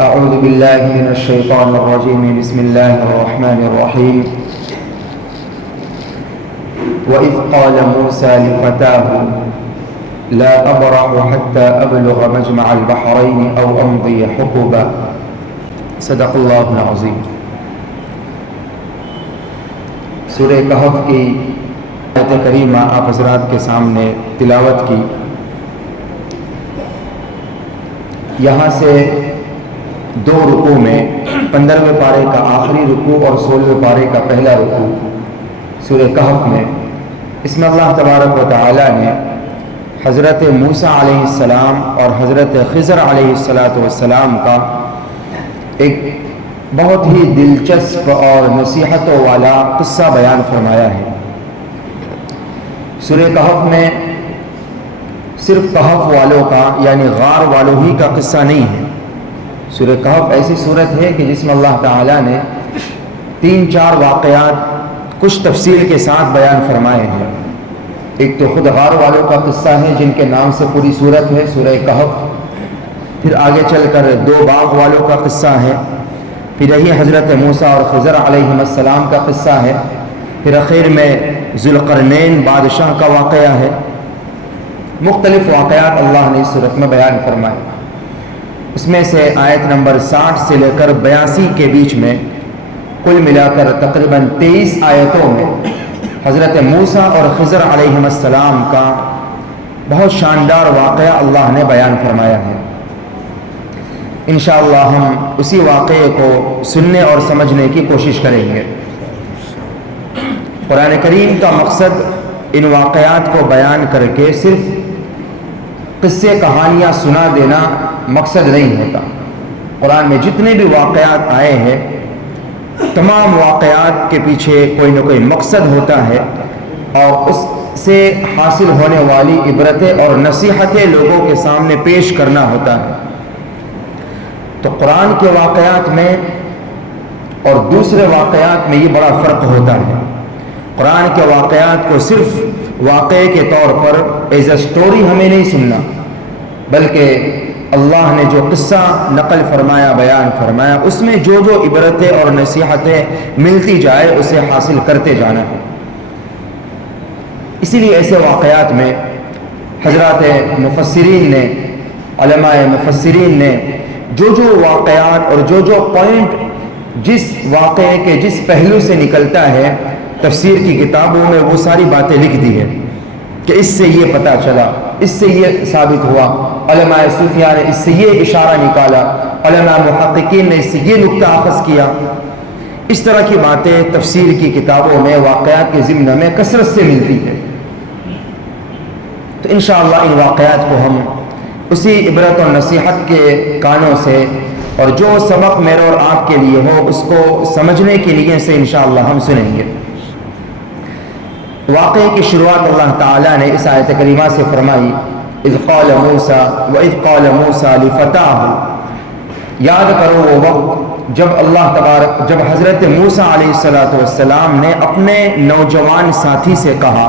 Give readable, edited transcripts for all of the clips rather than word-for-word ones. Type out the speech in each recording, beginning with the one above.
أعوذ بالله من الشيطان الرجيم بسم الله الرحمن الرحيم وإذ قال موسى لفتاه لا أبرح حتى أبلغ مجمع البحرين أو أمضي حقبا صدق الله العظيم۔ سورہ کہف کی آیت کریمہ آپ حضرات کے سامنے تلاوت کی۔ یہاں سے دو رکوع میں 15ویں پارے کا آخری رکوع اور 16ویں پارے کا پہلا رکوع سورہ کہف میں، اس میں اللہ تبارک و تعالی نے حضرت موسیٰ علیہ السلام اور حضرت خضر علیہ السلام کا ایک بہت ہی دلچسپ اور نصیحتوں والا قصہ بیان فرمایا ہے۔ سورہ کہف میں صرف کہف والوں کا یعنی غار والوں ہی کا قصہ نہیں ہے۔ سورہ کہف ایسی صورت ہے کہ جس میں اللہ تعالیٰ نے 3-4 واقعات کچھ تفصیل کے ساتھ بیان فرمائے ہیں۔ ایک تو خود غار والوں کا قصہ ہے جن کے نام سے پوری صورت ہے سورہ کہف، پھر آگے چل کر 2 باغ والوں کا قصہ ہے، پھر یہی حضرت موسیٰ اور خضر علیہ السلام کا قصہ ہے، پھر اخیر میں ذوالقرنین بادشاہ کا واقعہ ہے۔ مختلف واقعات اللہ نے اس صورت میں بیان فرمائے۔ اس میں سے آیت نمبر 60 سے لے کر 82 کے بیچ میں کل ملا کر تقریباً 23 آیتوں میں حضرت موسیٰ اور خضر علیہ السلام کا بہت شاندار واقعہ اللہ نے بیان فرمایا ہے۔ انشاءاللہ ہم اسی واقعے کو سننے اور سمجھنے کی کوشش کریں گے۔ قرآن کریم کا مقصد ان واقعات کو بیان کر کے صرف قصے کہانیاں سنا دینا مقصد نہیں ہوتا۔ قرآن میں جتنے بھی واقعات آئے ہیں تمام واقعات کے پیچھے کوئی نہ کوئی مقصد ہوتا ہے اور اس سے حاصل ہونے والی عبرتیں اور نصیحتیں لوگوں کے سامنے پیش کرنا ہوتا ہے۔ تو قرآن کے واقعات میں اور دوسرے واقعات میں یہ بڑا فرق ہوتا ہے۔ قرآن کے واقعات کو صرف واقعے کے طور پر ایز اے سٹوری ہمیں نہیں سننا، بلکہ اللہ نے جو قصہ نقل فرمایا بیان فرمایا اس میں جو عبرتیں اور نصیحتیں ملتی جائے اسے حاصل کرتے جانا ہے۔ اسی لیے ایسے واقعات میں حضرات مفسرین نے علماء مفسرین نے جو واقعات اور جو پوائنٹ جس واقعے کے جس پہلو سے نکلتا ہے تفسیر کی کتابوں میں وہ ساری باتیں لکھ دی ہے کہ اس سے یہ پتہ چلا، اس سے یہ ثابت ہوا، علماء صوفیہ نے اس سے یہ اشارہ نکالا، علماء محققین نے اس سے یہ نقطہ اخذ کیا۔ اس طرح کی باتیں تفسیر کی کتابوں میں واقعات کے ضمن میں کثرت سے ملتی ہے۔ تو انشاءاللہ ان واقعات کو ہم اسی عبرت اور نصیحت کے کانوں سے اور جو سبق میرے اور آپ کے لیے ہو اس کو سمجھنے کی نیت سے انشاءاللہ ہم سنیں گے۔ واقعے کی شروعات اللہ تعالیٰ نے اس آیت کریمہ سے فرمائی، اذ قال موسیٰ وَإِذْ قَالَ مُوسَىٰ لِفَتَاهُ۔ یاد کرو وہ وقت جب حضرت موسیٰ علیہ السلام نے اپنے نوجوان ساتھی سے کہا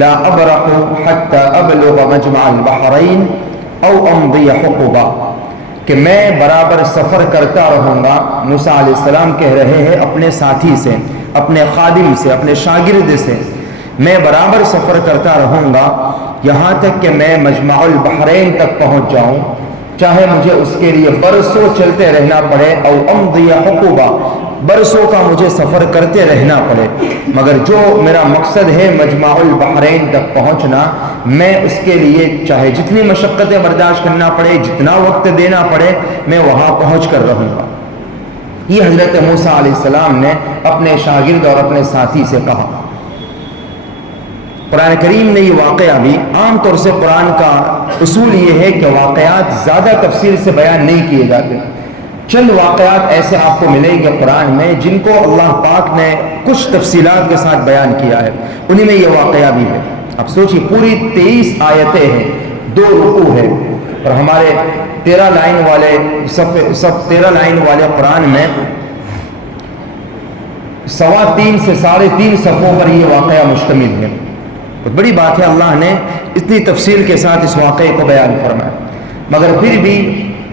لا ابرح حتى ابلغ مجمع البحرین او امضی حقبا، کہ میں برابر سفر کرتا رہوں گا۔ موسیٰ علیہ السلام کہہ رہے ہیں اپنے ساتھی سے، اپنے خادم سے، اپنے شاگرد سے، میں برابر سفر کرتا رہوں گا یہاں تک کہ میں مجمع البحرین تک پہنچ جاؤں، چاہے مجھے اس کے لیے برسوں چلتے رہنا پڑے، او امضی حقبا، برسوں کا مجھے سفر کرتے رہنا پڑے، مگر جو میرا مقصد ہے مجمع البحرین تک پہنچنا، میں اس کے لیے چاہے جتنی مشقتیں برداشت کرنا پڑے، جتنا وقت دینا پڑے، میں وہاں پہنچ کر رہوں گا۔ یہ حضرت موسیٰ علیہ السلام نے اپنے شاگرد اور اپنے ساتھی سے کہا۔ قرآن کریم نے یہ واقعہ بھی، عام طور سے قرآن کا اصول یہ ہے کہ واقعات زیادہ تفصیل سے بیان نہیں کیے جاتے۔ چند واقعات ایسے آپ کو ملیں گے قرآن میں جن کو اللہ پاک نے کچھ تفصیلات کے ساتھ بیان کیا ہے، انہی میں یہ واقعہ بھی ہے۔ اب سوچیے پوری 23 آیتیں ہیں، 2 رکوع ہے، اور ہمارے 13 لائن والے قرآن میں 3.25 سے 3.5 صفحوں پر یہ واقعہ مشتمل ہے۔ بہت بڑی بات ہے، اللہ نے اتنی تفصیل کے ساتھ اس واقعے کو بیان فرمایا، مگر پھر بھی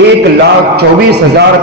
1,24,000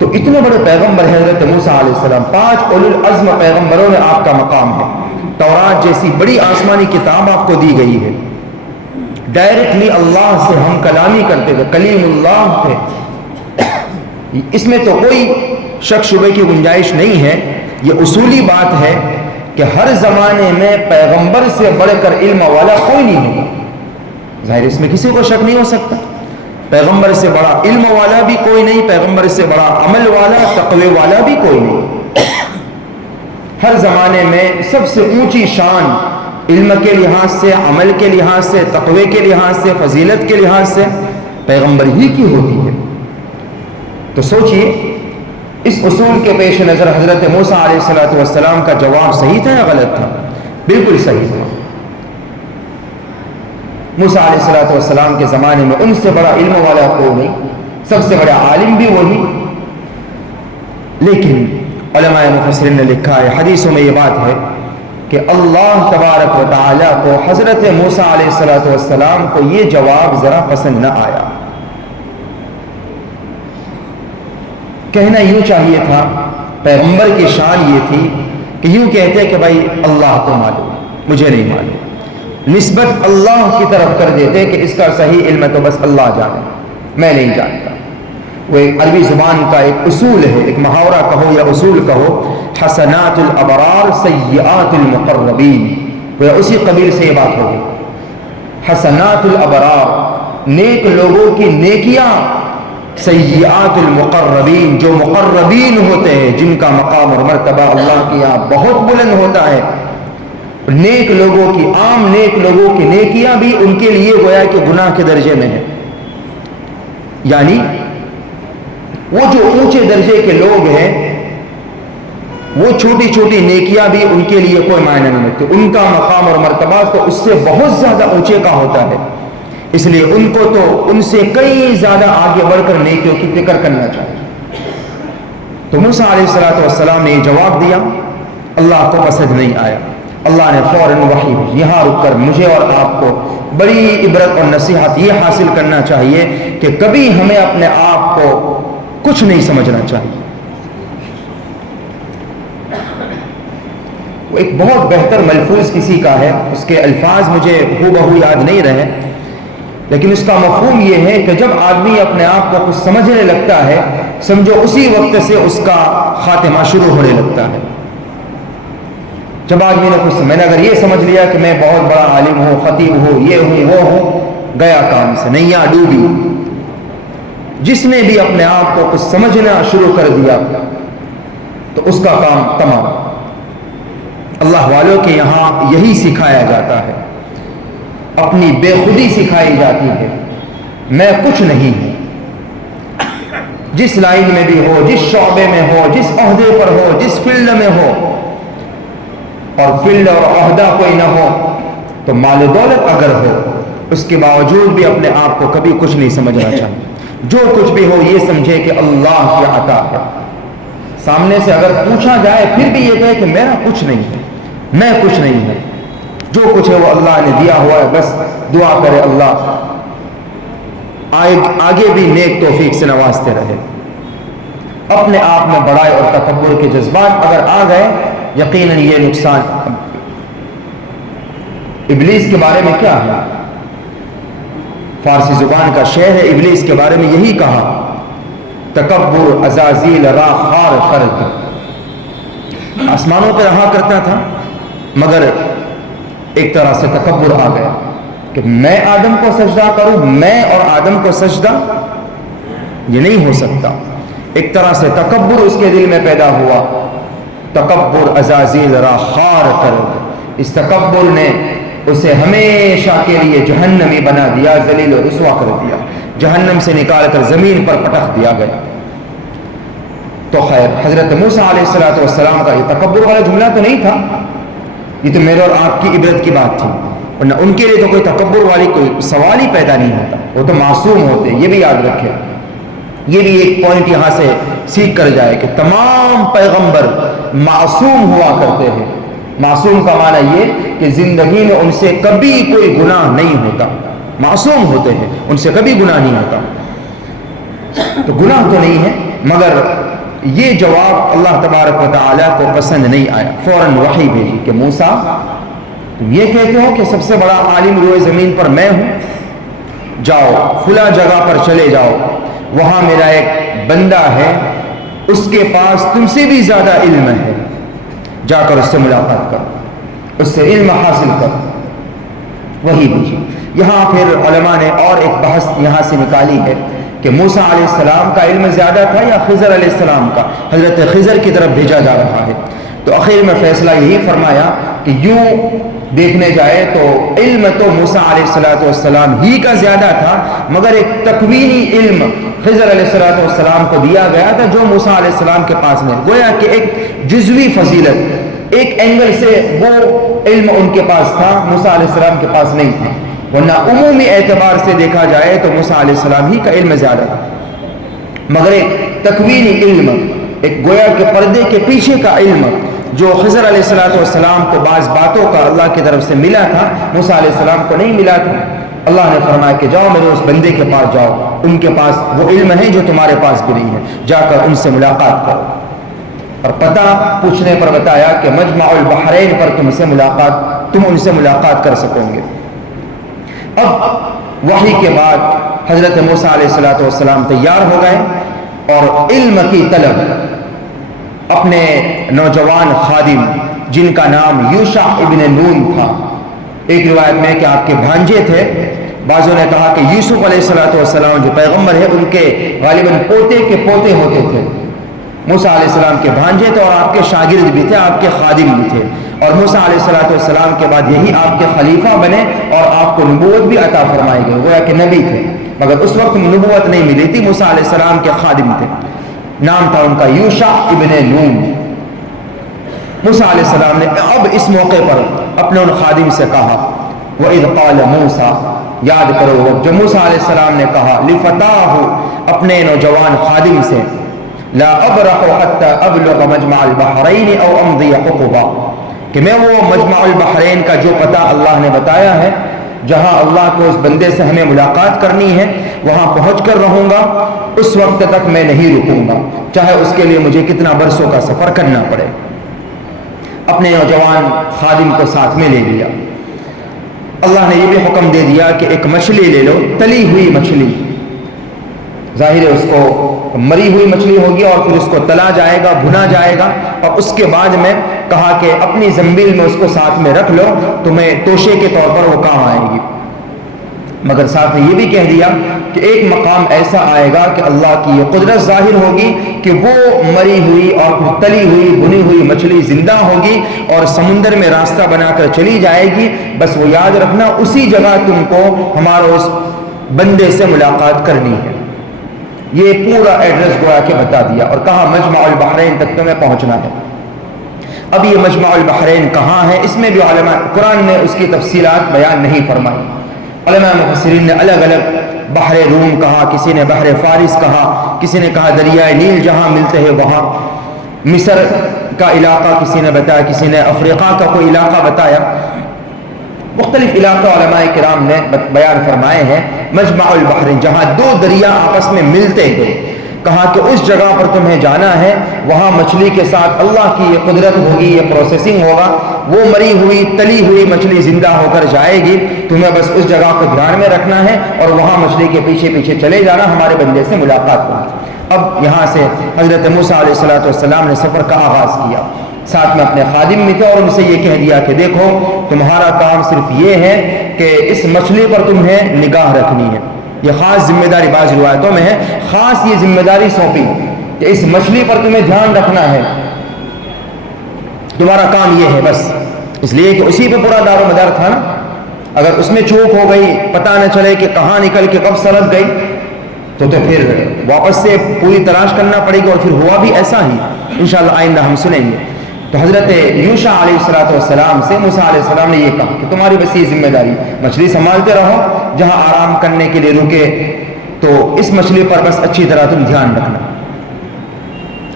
تو اتنے بڑے پیغمبر ہیں حضرت موسیٰ علیہ السلام، 5 اولو العزم پیغمبروں میں آپ کا مقام ہے۔ تورات جیسی بڑی آسمانی کتاب آپ کو دی گئی ہے، ڈائریکٹلی اللہ سے ہم کلامی کرتے تھے، کلیم اللہ تھے، اس میں تو کوئی شک شبے کی گنجائش نہیں ہے۔ یہ اصولی بات ہے کہ ہر زمانے میں پیغمبر سے بڑھ کر علم والا کوئی نہیں ہوگا، ظاہر اس میں کسی کو شک نہیں ہو سکتا۔ پیغمبر سے بڑا علم والا بھی کوئی نہیں، پیغمبر سے بڑا عمل والا، تقوی والا بھی کوئی نہیں۔ ہر زمانے میں سب سے اونچی شان علم کے لحاظ سے، عمل کے لحاظ سے، تقوی کے لحاظ سے، فضیلت کے لحاظ سے پیغمبر ہی کی ہوتی ہے۔ تو سوچئے اس اصول کے پیش نظر حضرت موسیٰ علیہ السلام کا جواب صحیح تھا یا غلط تھا؟ بالکل صحیح تھا۔ موسیٰ علیہ السلام کے زمانے میں ان سے بڑا علم والا کوئی نہیں، سب سے بڑا عالم بھی وہی۔ لیکن علماء مفسرین نے لکھا ہے، حدیثوں میں یہ بات ہے کہ اللہ تبارک و تعالیٰ کو حضرت موسیٰ علیہ السلام کو یہ جواب ذرا پسند نہ آیا۔ کہنا یوں چاہیے تھا، پیغمبر کی شان یہ تھی کہ یوں کہتے کہ بھائی اللہ کو معلوم، مجھے نہیں معلوم، نسبت اللہ کی طرف کر دیتے کہ اس کا صحیح علم تو بس اللہ جانے، میں نہیں جانتا۔ وہ ایک عربی زبان کا ایک اصول ہے، ایک محاورہ کہو یا اصول کہو، حسنات الابرار سیئات المقربین، وہ اسی قبیل سے یہ بات ہوگی۔ حسنات الابرار نیک لوگوں کی نیکیاں، سیئات المقربین جو مقربین ہوتے ہیں، جن کا مقام اور مرتبہ اللہ کے یہاں بہت بلند ہوتا ہے، نیک لوگوں کی، عام نیک لوگوں کی نیکیاں بھی ان کے لیے گویا کہ گناہ کے درجے میں ہے۔ یعنی وہ جو اونچے درجے کے لوگ ہیں، وہ چھوٹی چھوٹی نیکیاں بھی ان کے لیے کوئی معنی نہیں رکھتی، ان کا مقام اور مرتبہ تو اس سے بہت زیادہ اونچے کا ہوتا ہے، اس لیے ان کو تو ان سے کئی زیادہ آگے بڑھ کر نیکیوں کی فکر کرنا چاہیے۔ تو موسیٰ علیہ السلام نے یہ جواب دیا، اللہ کو پسند نہیں آیا۔ اللہ نے فوراً وحی بھیجی۔ یہاں رک کر مجھے اور آپ کو بڑی عبرت اور نصیحت یہ حاصل کرنا چاہیے کہ کبھی ہمیں اپنے آپ کو کچھ نہیں سمجھنا چاہیے۔ وہ ایک بہت بہتر ملفوظ کسی کا ہے، اس کے الفاظ مجھے ہو بہو یاد نہیں رہے، لیکن اس کا مفہوم یہ ہے کہ جب آدمی اپنے آپ کو کچھ سمجھنے لگتا ہے، سمجھو اسی وقت سے اس کا خاتمہ شروع ہونے لگتا ہے۔ جب آدمی نے کچھ میں نے اگر یہ سمجھ لیا کہ میں بہت بڑا عالم ہوں، خطیب ہوں، یہ ہوں وہ ہوں، گیا کام سے، نیا ڈوبی۔ جس نے بھی اپنے آپ کو کچھ سمجھنا شروع کر دیا تو اس کا کام تمام۔ اللہ والوں کے یہاں یہی سکھایا جاتا ہے، اپنی بے خودی سکھائی جاتی ہے، میں کچھ نہیں ہوں۔ جس لائن میں بھی ہو، جس شعبے میں ہو، جس عہدے پر ہو، جس فیلڈ میں ہو، اور فیلڈ اور عہدہ کوئی نہ ہو تو مال و دولت اگر ہو، اس کے باوجود بھی اپنے آپ کو کبھی کچھ نہیں سمجھنا چاہیے۔ جو کچھ بھی ہو یہ سمجھے کہ اللہ کی عطا ہے۔ سامنے سے اگر پوچھا جائے پھر بھی یہ کہے کہ میرا کچھ نہیں ہے، میں کچھ نہیں ہے، جو کچھ ہے وہ اللہ نے دیا ہوا ہے، بس دعا کرے اللہ آگے بھی نیک توفیق سے نوازتے رہے۔ اپنے آپ میں بڑائی اور تکبر کے جذبات اگر آ گئے، یقیناً یہ نقصان۔ ابلیس کے بارے میں کیا ہے؟ فارسی زبان کا شعر ہے، ابلیس کے بارے میں یہی کہا، تکبر عزازیل را خار کرد۔ آسمانوں پہ رہا کرتا تھا مگر ایک طرح سے تکبر آ گیا کہ میں آدم کو سجدہ کروں، میں اور آدم کو سجدہ، یہ نہیں ہو سکتا۔ ایک طرح سے تکبر اس کے دل میں پیدا ہوا، تکبر عزازیل را خار کرد۔ اس تکبر نے اسے ہمیشہ کے لیے جہنمی بنا دیا، ذلیل و رسوا کر دیا، جہنم سے نکال کر زمین پر پٹخ دیا گیا۔ تو خیر، حضرت موسیٰ علیہ السلام کا یہ تکبر والا جملہ تو نہیں تھا، یہ تو میرے اور آپ کی عبرت کی بات تھی، ورنہ ان کے لیے تو کوئی تکبر والی کوئی سوال ہی پیدا نہیں ہوتا، وہ تو معصوم ہوتے۔ یہ بھی یاد رکھے، یہ بھی ایک پوائنٹ یہاں سے سیکھ کر جائے کہ تمام پیغمبر معصوم ہوا کرتے ہیں۔ معصوم کا معنی یہ کہ زندگی میں ان سے کبھی کوئی گناہ نہیں ہوتا، معصوم ہوتے ہیں، ان سے کبھی گناہ نہیں ہوتا۔ تو گناہ تو نہیں ہے مگر یہ جواب اللہ تبارک و تعالیٰ کو پسند نہیں آیا. فوراً وحی بھیجی کہ موسیٰ تم یہ کہتے ہو کہ سب سے بڑا عالم روئے زمین پر میں ہوں؟ جاؤ فلاں جگہ پر چلے جاؤ, وہاں میرا ایک بندہ ہے, اس کے پاس تم سے بھی زیادہ علم ہے, جا کر اس سے ملاقات کرو, اس سے علم حاصل کرو. وہی بھیجی. یہاں پھر علماء نے اور ایک بحث یہاں سے نکالی ہے کہ موسیٰ علیہ السلام کا علم زیادہ تھا یا خضر علیہ السلام کا. حضرت خضر کی طرف بھیجا جا رہا ہے. تو آخر میں فیصلہ یہی فرمایا کہ یوں دیکھنے جائے تو علم تو موسیٰ علیہ السلام ہی کا زیادہ تھا, مگر ایک تکوینی علم خضر علیہ السلام کو دیا گیا تھا جو موسیٰ علیہ السلام کے پاس نہیں. گویا کہ ایک جزوی فضیلت, ایک اینگل سے وہ علم ان کے پاس تھا, موسیٰ علیہ السلام کے پاس نہیں تھا. ورنہ عمومی اعتبار سے دیکھا جائے تو موسیٰ علیہ السلام ہی کا علم زیادہ تھا, مگر ایک تکوینی علم, ایک گویا کے پردے کے پیچھے کا علم جو خضر علیہ السلام کو بعض باتوں کا اللہ کی طرف سے ملا تھا, موسیٰ علیہ السلام کو نہیں ملا تھا. اللہ نے فرمایا کہ جاؤ میرے اس بندے کے پاس جاؤ, ان کے پاس وہ علم ہے جو تمہارے پاس بھی نہیں ہے, جا کر ان سے ملاقات کرو. اور پتہ پوچھنے پر بتایا کہ مجمع البحرین پر تم ان سے ملاقات کر سکو گے. اب وحی کے بعد حضرت موسیٰ علیہ السلام تیار ہو گئے اور علم کی طلب اپنے نوجوان خادم جن کا نام یوشع ابن نون تھا, ایک روایت میں کہ آپ کے بھانجے تھے, بعضوں نے کہا کہ یوسف علیہ السلام جو پیغمبر ہے ان کے غالباً پوتے کے پوتے ہوتے تھے. موسیٰ علیہ السلام کے بھانجے تھے اور آپ کے شاگرد بھی تھے, آپ کے خادم بھی تھے, اور موسیٰ علیہ السلام کے بعد یہی آپ کے خلیفہ بنے اور آپ کو نبوت بھی عطا فرمائی گئی. گویا کہ نبی تھے, مگر اس وقت نبوت نہیں ملی تھی. موسیٰ علیہ السلام کے خادم تھے, نام تھا ان کا یوشع ابن نون. موسیٰ علیہ السلام نے اب اس موقع پر اپنے ان خادم سے کہا وَإِذْ قَالَ مُوسَىٰ, یاد کرو جو موسیٰ علیہ السلام نے کہا لِفَتَاهُ, اپنے نوجوان خادم سے, لَا أَبْرَحُ حَتَّى أَبْلُغَ مَجْمَعَ الْبَحْرَيْنِ أَوْ أَمْضِيَ حُقُبًا, کہ میں وہ مجمع البحرین کا جو پتہ اللہ نے بتایا ہے, جہاں اللہ کو اس بندے سے ہمیں ملاقات کرنی ہے, وہاں پہنچ کر رہوں گا, اس وقت تک میں نہیں رکوں گا, چاہے اس کے لیے مجھے کتنا برسوں کا سفر کرنا پڑے. اپنے نوجوان خادم کو ساتھ میں لے لیا. اللہ نے یہ بھی حکم دے دیا کہ ایک مچھلی لے لو, تلی ہوئی مچھلی, ظاہر ہے اس کو مری ہوئی مچھلی ہوگی اور پھر اس کو تلا جائے گا, بھنا جائے گا, اور اس کے بعد میں کہا کہ اپنی زنبیل میں اس کو ساتھ میں رکھ لو, تمہیں توشے کے طور پر وہ کام آئے گی. مگر ساتھ میں یہ بھی کہہ دیا کہ ایک مقام ایسا آئے گا کہ اللہ کی یہ قدرت ظاہر ہوگی کہ وہ مری ہوئی اور تلی ہوئی بھنی ہوئی مچھلی زندہ ہوگی اور سمندر میں راستہ بنا کر چلی جائے گی. بس وہ یاد رکھنا اسی جگہ تم کو ہمارا اس بندے سے ملاقات کرنی ہے. یہ پورا ایڈریس گویا کے بتا دیا اور کہا مجمع البحرین تک تمہیں پہنچنا ہے. اب یہ مجمع البحرین کہاں ہے, اس میں بھی علماء قرآن نے اس کی تفصیلات بیان نہیں فرمائی. علماء مفسرین نے الگ الگ بحر روم کہا, کسی نے بحر فارس کہا, کسی نے کہا دریائے نیل جہاں ملتے ہیں وہاں, مصر کا علاقہ کسی نے بتایا, کسی نے افریقہ کا کوئی علاقہ بتایا. مختلف علاقہ علماء کرام نے بیان فرمائے ہیں. مجمع البحرین جہاں دو دریا آپس میں ملتے ہیں, کہا کہ اس جگہ پر تمہیں جانا ہے, وہاں مچھلی کے ساتھ اللہ کی یہ قدرت ہوگی, یہ پروسیسنگ ہوگا, وہ مری ہوئی تلی ہوئی مچھلی زندہ ہو کر جائے گی, تمہیں بس اس جگہ کو دھیان میں رکھنا ہے اور وہاں مچھلی کے پیچھے پیچھے چلے جانا, ہمارے بندے سے ملاقات ہوگی. اب یہاں سے حضرت موسیٰ علیہ السلام نے سفر کا آغاز کیا, ساتھ میں اپنے خادم بھی تھے, اور ان سے یہ کہہ دیا کہ دیکھو تمہارا کام صرف یہ ہے کہ اس مچھلی پر تمہیں نگاہ رکھنی ہے. یہ خاص ذمہ داری بعض روایتوں میں ہے, خاص یہ ذمہ داری سونپی کہ اس مچھلی پر تمہیں دھیان رکھنا ہے, تمہارا کام یہ ہے بس. اس لیے کہ اسی پہ پورا دار و مدار تھا نا. اگر اس میں چوک ہو گئی, پتہ نہ چلے کہ کہاں نکل کے کب سلط گئی, تو پھر واپس سے پوری تلاش کرنا پڑے گی. اور پھر ہوا بھی ایسا ہی, انشاءاللہ آئندہ ہم سنیں گے. تو حضرت یوشع علیہ السلام سے موسیٰ علیہ السلام نے یہ کہا کہ تمہاری بس یہ ذمہ داری, مچھلی سنبھالتے رہو, جہاں آرام کرنے کے لیے رکے تو اس مچھلی پر بس اچھی طرح تم دھیان رکھنا.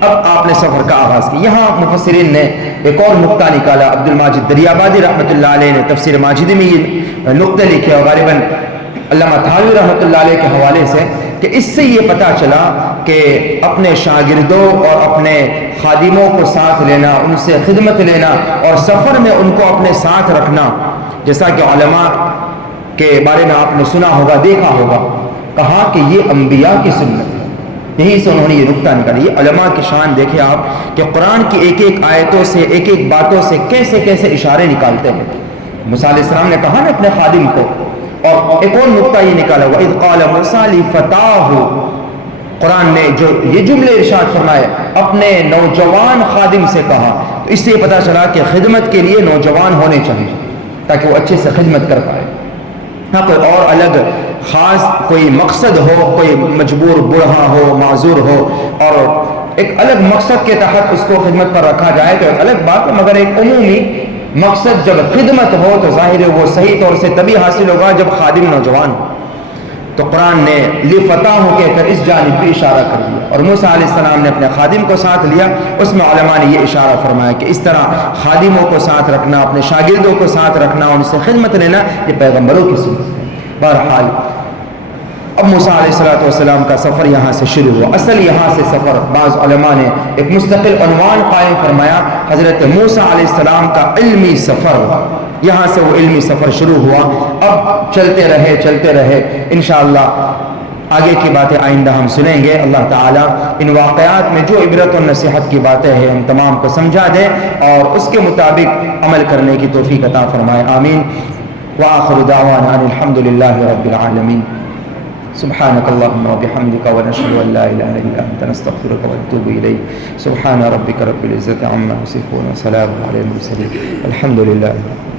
اب آپ نے سفر کا آغاز کیا. یہاں مفسرین نے ایک اور نقطہ نکالا. عبد الماجد دریابادی رحمۃ اللہ علیہ نے تفسیر ماجدی میں یہ نقطے لکھے, اور غالباً علامہ تھانوی رحمۃ اللہ علیہ کے حوالے سے, کہ اس سے یہ پتہ چلا کہ اپنے شاگردوں اور اپنے خادموں کو ساتھ لینا، ان سے خدمت لینا اور سفر میں ان کو اپنے ساتھ رکھنا، جیسا کہ علماء کے بارے میں آپ نے سنا ہوگا، دیکھا ہوگا، کہا کہ یہ انبیاء کی سنت ہے۔ یہیں سے انہوں نے یہ نقطہ نکالا۔ یہ علماء کی شان دیکھیں آپ کہ قرآن کی ایک ایک آیتوں سے، ایک ایک باتوں سے کیسے کیسے اشارے نکالتے ہیں۔ موسیٰ علیہ السلام نے کہا نا اپنے خادم کو، اور ایک اور نقطہ یہ نکالا، وَإِذْ قَالَ مُوسَىٰ لِفَتَاهُ، قرآن نے جو یہ جملے ارشاد فرمائے اپنے نوجوان خادم سے کہا، تو اس سے یہ پتہ چلا کہ خدمت کے لیے نوجوان ہونے چاہیے تاکہ وہ اچھے سے خدمت کر پائے۔ نہ کوئی اور الگ خاص کوئی مقصد ہو، کوئی مجبور بوڑھا ہو، معذور ہو، اور ایک الگ مقصد کے تحت اس کو خدمت پر رکھا جائے تو ایک الگ بات ہے، مگر ایک عمومی مقصد جب خدمت ہو تو ظاہر ہے وہ صحیح طور سے تبھی حاصل ہوگا جب خادم نوجوان ہو۔ تو قرآن نے لِفَتَاهُ کہہ کر اس جانب بھی اشارہ کر دیا، اور موسیٰ علیہ السلام نے اپنے خادم کو ساتھ لیا۔ اس میں علماء نے یہ اشارہ فرمایا کہ اس طرح خادموں کو ساتھ رکھنا، اپنے شاگردوں کو ساتھ رکھنا، ان سے خدمت لینا، یہ پیغمبروں کی سنت ہے۔ بہرحال اب موسیٰ علیہ السلام کا سفر یہاں سے شروع ہوا۔ اصل یہاں سے سفر، بعض علماء نے ایک مستقل عنوان قائم فرمایا، حضرت موسیٰ علیہ السلام کا علمی سفر، یہاں سے وہ علمی سفر شروع ہوا۔ اب چلتے رہے انشاءاللہ آگے کی باتیں آئندہ ہم سنیں گے۔ اللہ تعالیٰ ان واقعات میں جو عبرت و نصیحت کی باتیں ہیں ہم تمام کو سمجھا دے اور اس کے مطابق عمل کرنے کی توفیق عطا فرمائے، آمین۔ وآخر دعوانا ان الحمد للہ رب العالمین۔ سبحانك اللهم وبحمدك ونشهد ان لا اله الا انت نستغفرك ونتوب اليك۔ سبحان ربك رب العزة عما يصفون وسلام على المرسلين، الحمد لله۔